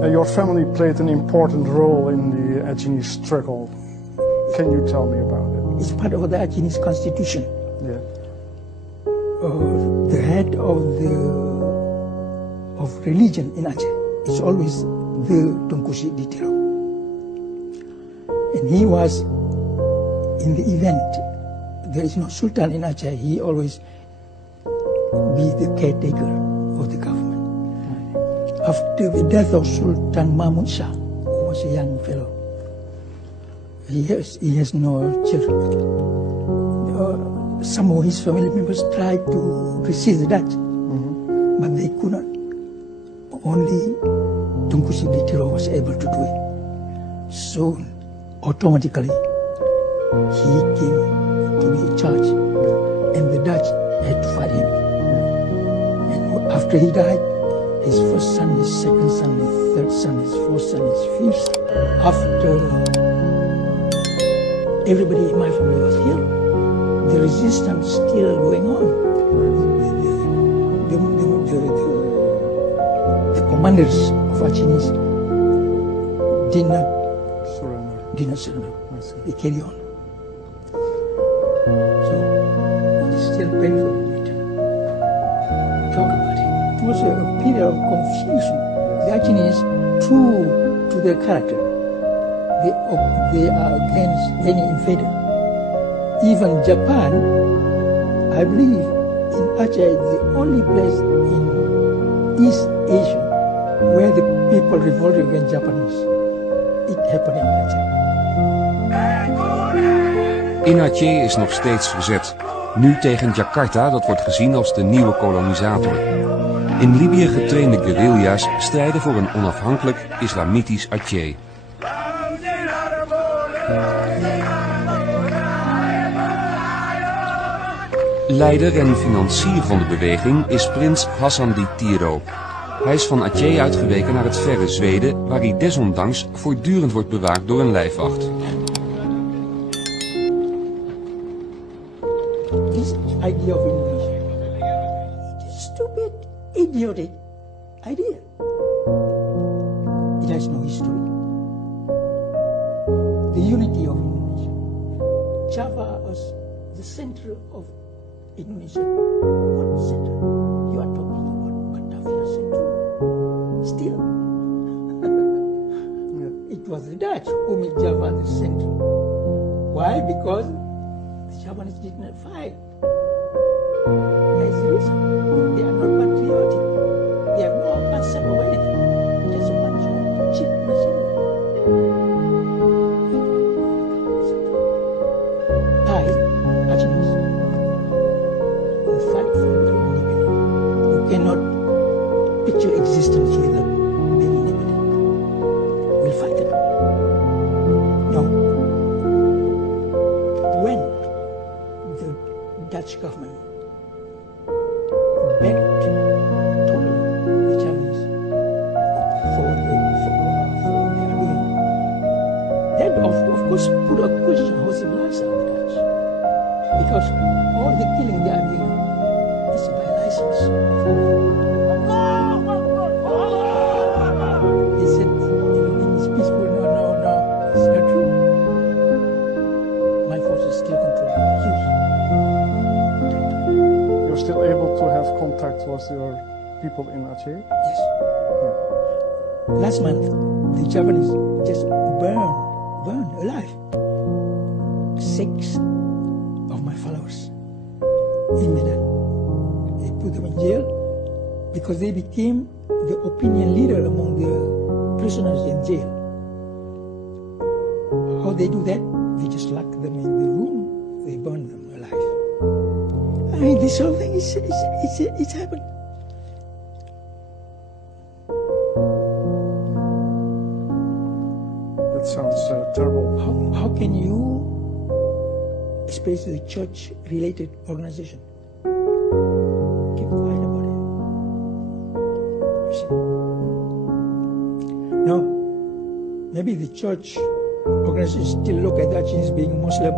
Your family played an important role in the Achinese struggle. Can you tell me about it? It's part of the Achinese constitution. Yeah. The head of religion in Aceh is always the Tunku Syed Ditiro. And he was in the event. There is no sultan in Aceh. He always be the caretaker of the government. After the death of Sultan Mahmud Shah, who was a young fellow, he has no children. Some of his family members tried to resist the Dutch, but they could not. Only Tunku Syed Ditiro was able to do it. So automatically he came to be in charge, and the Dutch had to fight him. And after he died, his first son, his second son, his third son, his fourth son, his fifth. After everybody in my family was killed, the resistance still going on. The commanders of Achinese did not surrender. They carry on. So it is still painful for me to talk about it. It was a period of confusion. The Achinese, true to their character, they are against any invader. Even Japan, I believe, in Aceh is the only place in East Asia where the people revolted against Japanese. It happened in Aceh. In Aceh is nog steeds verzet. Nu tegen Jakarta, dat wordt gezien als de nieuwe kolonisator. In Libië getrainde guerrilla's strijden voor een onafhankelijk islamitisch Aceh. Leider en financier van de beweging is prins Hassan Ditiro. Hij is van Aceh uitgeweken naar het verre Zweden, waar hij desondanks voortdurend wordt bewaakt door een lijfwacht. This idea of Indonesia, it is a stupid, idiotic idea. It has no history. The unity of Indonesia. Java was the center of Indonesia. What center? You are talking about Batavia Central. Still. It was the Dutch who made Java the center. Why? Because the Japanese did not fight. There is a reason. They are not patriotic. They have no concept of anything. Just a bunch of cheap machinery. I, Achinese, will fight for their independence. You cannot picture existence without being independent. We'll fight it. No. When the Dutch government backed totally the Japanese for what they are doing, that of course put a question how civilized are the Dutch. Because all the killing they are doing is by license. They said everything is peaceful. No, it's not true. My forces still control huge territory. You're still able to have contact with your people in Aceh? Yes. Yeah. Last month, the Japanese just burned alive 6 of my followers in Medan. They put them in jail because they became the opinion leader among the prisoners in jail. How they do that? They just lock them in the room. They burn them alive. I mean, this whole thing it's happened. That sounds terrible. How can you, especially the church-related organization, keep quiet about it? You see? No, maybe the church organization still look at that as being Muslim.